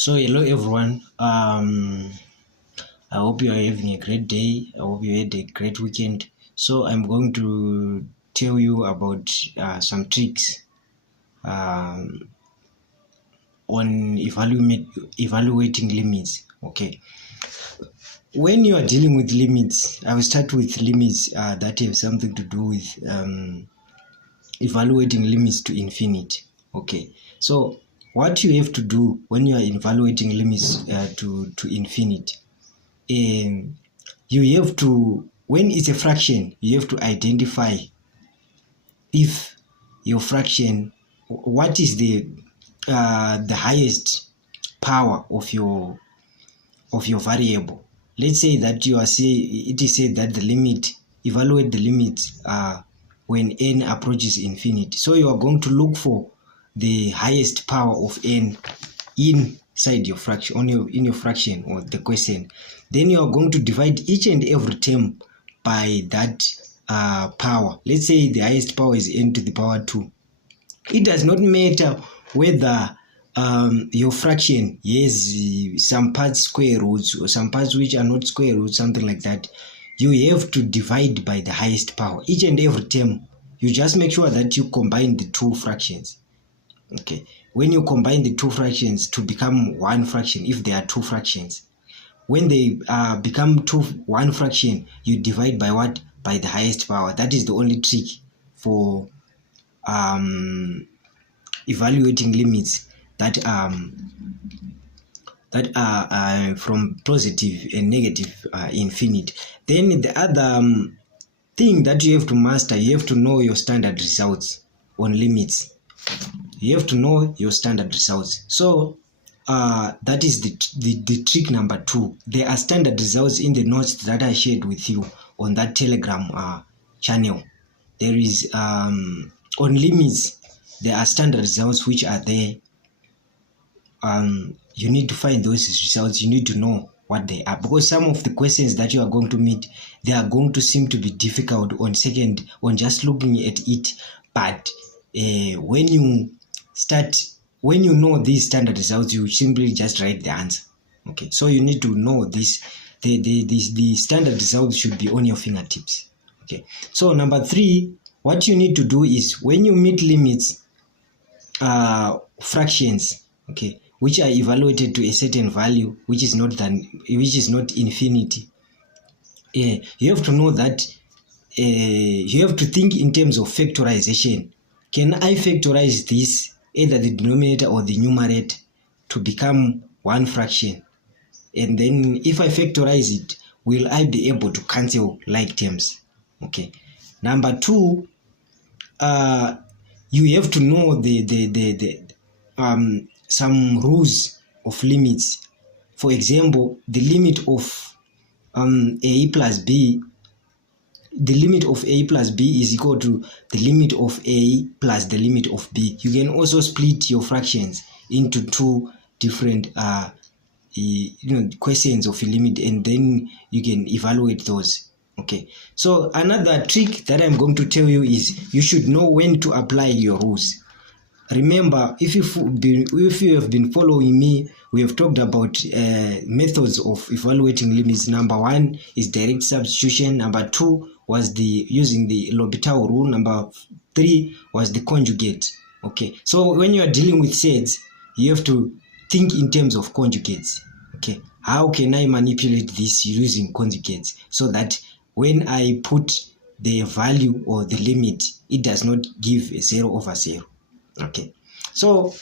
So hello everyone. I hope you are having a great day. I hope you had a great weekend. So I'm going to tell you about some tricks on evaluating limits. Okay. When you are dealing with limits, I will start with limits that have something to do with evaluating limits to infinity. Okay. So what you have to do when you are evaluating limits to infinity, you have to, when it's a fraction, you have to identify if your fraction, what is the highest power of your variable. Let's say that it is said that the limit, evaluate the limit when n approaches infinity. So you are going to look for the highest power of n inside your fraction, in your fraction or the question. Then you are going to divide each and every term by that power. Let's say the highest power is n to the power 2. It does not matter whether your fraction has some parts square roots or some parts which are not square roots, something like that. You have to divide by the highest power. Each and every term, you just make sure that you combine the two fractions. Okay. When you combine the two fractions to become one fraction, if there are two fractions, when they become one fraction, you divide by what? By the highest power. That is the only trick for evaluating limits that are from positive and negative infinite. Then the other thing that you have to master, you have to know your standard results on limits. You have to know your standard results. So that is the trick number 2. There are standard results in the notes that I shared with you on that Telegram channel. There is on limits, there are standard results which are there. You need to find those results. You need to know what they are, because some of the questions that you are going to meet, they are going to seem to be difficult on just looking at it. But when you know these standard results, you simply just write the answer. Okay, so you need to know this. The standard results should be on your fingertips. Okay, so number 3, what you need to do is, when you meet limits, fractions, okay, which are evaluated to a certain value, which is not infinity, you have to know that you have to think in terms of factorization. Can I factorize this, either the denominator or the numerator, to become one fraction? And then if I factorize it, will I be able to cancel like terms? Okay. Number 2, you have to know some rules of limits. For example, the limit of a plus b, the limit of a plus b is equal to the limit of a plus the limit of b. You can also split your fractions into 2 different questions of a limit, and then you can evaluate those. Okay, so another trick that I'm going to tell you is, you should know when to apply your rules. Remember, if you have been following me, we have talked about methods of evaluating limits. Number 1 is direct substitution. Number 2 was using the L'Hopital rule. Number 3 was the conjugate. Okay, so when you are dealing with sets, you have to think in terms of conjugates. Okay, how can I manipulate this using conjugates, so that when I put the value or the limit, it does not give a 0 over 0. Okay, so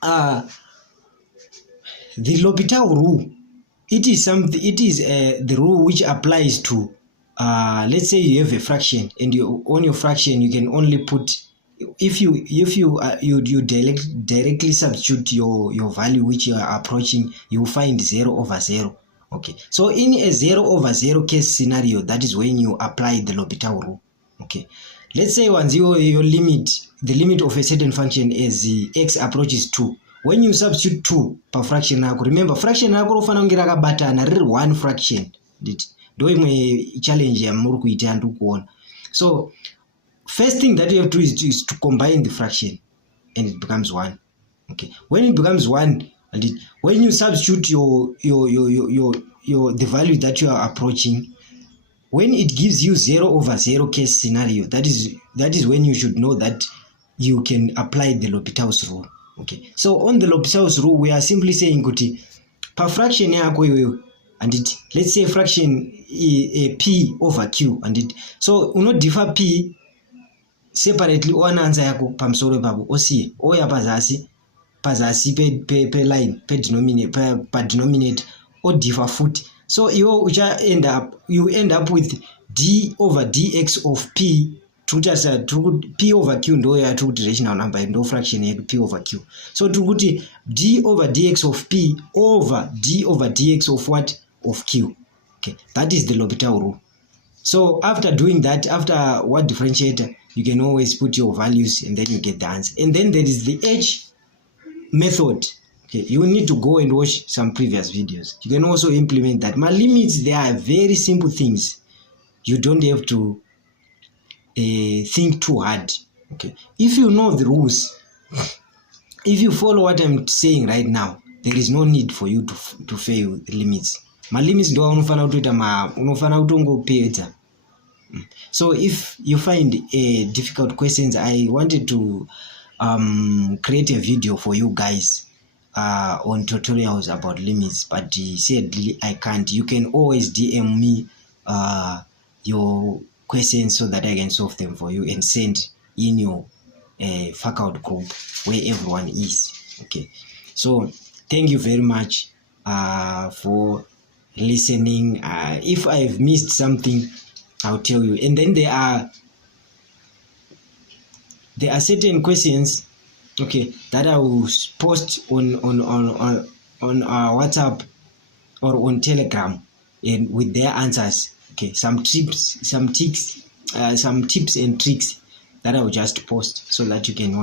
the L'Hopital rule, it is the rule which applies to let's say you have a fraction, and on your fraction you can only put, if you directly substitute your value which you are approaching, you find 0 over 0. Okay, so in a 0 over 0 case scenario, that is when you apply the L'Hopital rule. Okay, let's say once your limit, the limit of a certain function as x approaches 2. When you substitute 2 per fraction yako, remember fraction yako rofana kunge rakabatana riri 1 fraction. Ndo imwe challenge ya muri kuita andu kuona. So first thing that you have to do is to combine the fraction, and it becomes 1. Okay, when it becomes 1, And when you substitute the value that you are approaching, when it gives you 0/0 case scenario, that is when you should know that you can apply the L'Hopital's rule. Okay, so on the L'Hopital's rule, we are simply saying kuti per fraction yako iwewe, and let's say fraction p over q, and so unodiffer p separately on answer yako pamsoro papo osiye oya pazasi pe line pe denominator or differ foot. So you end up with d over dx of p p over q ndo ya rational number ndo fraction yedu p over q. So tukuti d over dx of p over d over dx of what? Of q. Okay, that is the L'Hopital rule. So after doing that, after what differentiator, you can always put your values and then you get the answer. And then there is the H method. Okay, you need to go and watch some previous videos. You can also implement that. My limits, they are very simple things. You don't have to think too hard. Okay, if you know the rules, if you follow what I'm saying right now, there is no need for you to fail limits. My limits do unofana utongopedza. So if you find difficult questions, I wanted to create a video for you guys on tutorials about limits, but sadly I can't. You can always DM me your questions so that I can solve them for you and send in your FAQout group where everyone is. Okay, so thank you very much for listening. If I've missed something, I'll tell you. And then there are certain questions, okay, that I will post on WhatsApp or on Telegram, and with their answers. Okay, some tips and tricks that I will just post so that you can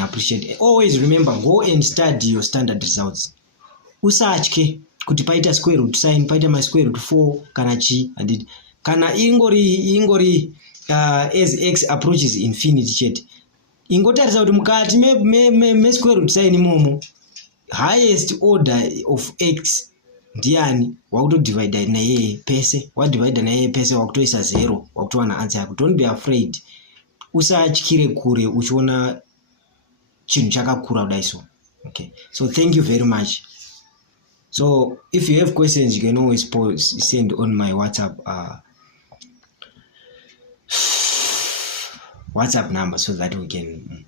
appreciate it. Always remember, go and study your standard results. Usachke kuti paita square root sign, paita my square root 4 kana chi, and kana ingori as x approaches infinity chet ingotarisa kuti mukati me square root sign momo highest order of x ndiani wakutodivide naye pese, wadivide naye pese wakutoisa 0 wakutowana answer yako. Don't be afraid, usatyire kure uchiona chinhu chakakura kudaiso. Okay, so thank you very much. So if you have questions, you can always send on my WhatsApp number so that we can